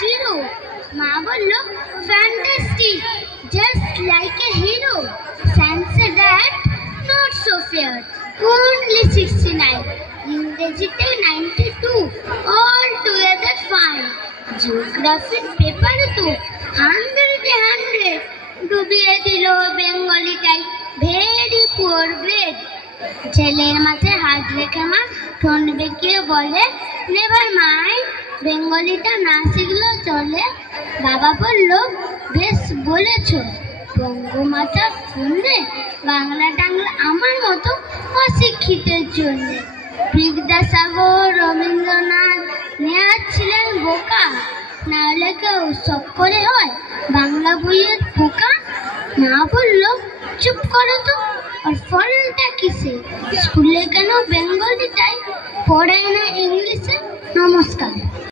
zero. মা বলল, fantastic, just like a hero. Sam said that, not so fair, only 69. ইংরেজিতে 92, all together fine. জিওগ্রাফির পেপারে তো 100 ডুবিয়ে দিল বেঙ্গলিটাই, ভেরি পুয়ার গ্রেড। ছেলের মাথায় হাত রেখে মা ঠোঁট বেঁকিয়ে বলে, নেভার মাইন্ড, বেঙ্গলিটা না শিখলেও চলে। বাবা বলল, বেশ বলেছ, বঙ্গমাতা শুনলে বাংলা টাংলা আমার মতো অশিক্ষিতের জন্য। বিদ্যাসাগর, রবীন্দ্রনাথ, নেহাত ছিলেন বোকা, নাহলে কেউ শখ করে হয় বাংলা বইয়ের পোকা। মা বলল, চুপ করো তো, আর ফলটা কিসে? স্কুলে কেন বেঙ্গলিটাই পড়ায় না ইংলিশে? নমস্কার।